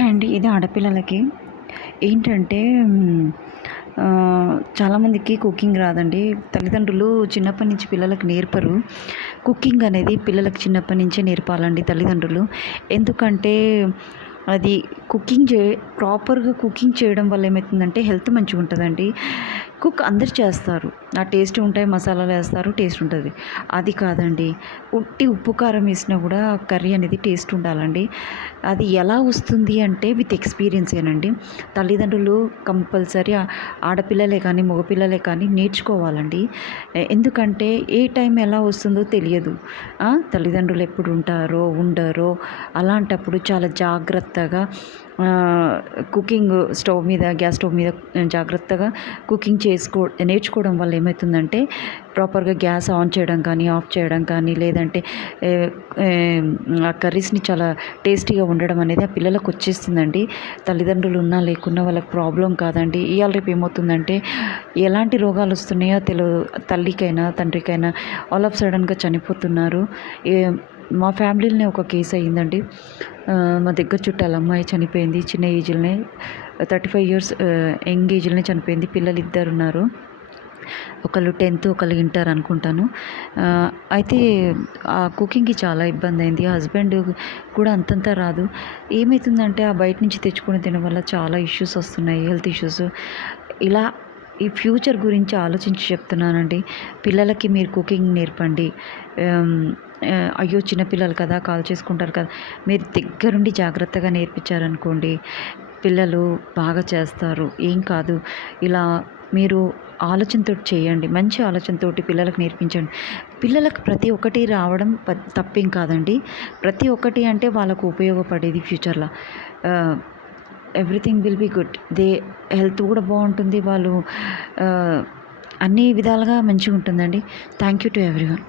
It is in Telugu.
అండ్ ఇది ఆడపిల్లలకి ఏంటంటే చాలామందికి కుకింగ్ రాదండి. తల్లిదండ్రులు చిన్నప్పటి నుంచి పిల్లలకు నేర్పరు. కుకింగ్ అనేది పిల్లలకు చిన్నప్పటి నుంచే నేర్పాలండి తల్లిదండ్రులు. ఎందుకంటే అది ప్రాపర్గా కుకింగ్ చేయడం వల్ల ఏమవుతుందంటే హెల్త్ మంచిగా ఉంటుందండి. అందరు చేస్తారు, ఆ టేస్ట్ ఉంటాయి, మసాలాలు వేస్తారు, టేస్ట్ ఉంటుంది. అది కాదండి, ఉట్టి ఉప్పు కారం వేసినా కూడా కర్రీ అనేది టేస్ట్ ఉండాలండి. అది ఎలా వస్తుంది అంటే విత్ ఎక్స్పీరియన్సేనండి. తల్లిదండ్రులు కంపల్సరీ ఆడపిల్లలే కానీ మగపిల్లలే కానీ నేర్చుకోవాలండి. ఎందుకంటే ఏ టైం ఎలా వస్తుందో తెలియదు. తల్లిదండ్రులు ఎప్పుడు ఉంటారో ఉండరో, అలాంటప్పుడు చాలా జాగ్రత్తగా కుకింగ్ గ్యాస్ స్టవ్ మీద జాగ్రత్తగా కుకింగ్ నేర్చుకోవడం వల్ల ఏమవుతుందంటే ప్రాపర్గా గ్యాస్ ఆన్ చేయడం కానీ ఆఫ్ చేయడం కానీ, లేదంటే ఆ కర్రీస్ని చాలా టేస్టీగా ఉండడం అనేది ఆ పిల్లలకు వచ్చేస్తుందండి. తల్లిదండ్రులు ఉన్నా లేకున్నా వాళ్ళకి ప్రాబ్లం కాదండి. ఇవాళ రేపు ఏమవుతుందంటే ఎలాంటి రోగాలు వస్తున్నాయో తెలియదు. తల్లికైనా తండ్రికైనా ఆల్ ఆఫ్ సడన్గా చనిపోతున్నారు. మా ఫ్యామిలీలోనే ఒక కేసు అయ్యిందండి. మా దగ్గర చుట్టాల అమ్మాయి చనిపోయింది. చిన్న ఏజ్లోనే 35 years యంగ్ ఏజ్లోనే చనిపోయింది. పిల్లలు 2 ఉన్నారు. ఒకళ్ళు 10th, ఒకళ్ళు ఇంటర్ అనుకుంటాను. అయితే ఆ కుకింగ్కి చాలా ఇబ్బంది అయింది. హస్బెండ్ కూడా అంతంతా రాదు. ఏమవుతుందంటే ఆ బయట నుంచి తెచ్చుకొని తినడం వల్ల చాలా ఇష్యూస్ వస్తున్నాయి, హెల్త్ ఇష్యూస్. ఇలా ఈ ఫ్యూచర్ గురించి ఆలోచించి చెప్తున్నానండి. పిల్లలకి మీరు కుకింగ్ నేర్పండి. అయ్యో చిన్నపిల్లలు కదా, కాల్ చేసుకుంటారు కదా, మీరు దగ్గరుండి జాగ్రత్తగా నేర్పించారనుకోండి పిల్లలు బాగా చేస్తారు. ఏం కాదు, ఇలా మీరు ఆలోచనతోటి చేయండి. మంచి ఆలోచనతోటి పిల్లలకు నేర్పించండి. పిల్లలకు ప్రతి ఒక్కటి రావడం తప్పేం కాదండి. ప్రతి ఒక్కటి అంటే వాళ్ళకు ఉపయోగపడేది ఫ్యూచర్లో. Everything will be good. Health కూడా బాగుంటుంది. వాళ్ళు అన్ని విధాలుగా మంచిగా ఉంటుందండి. Thank you to everyone.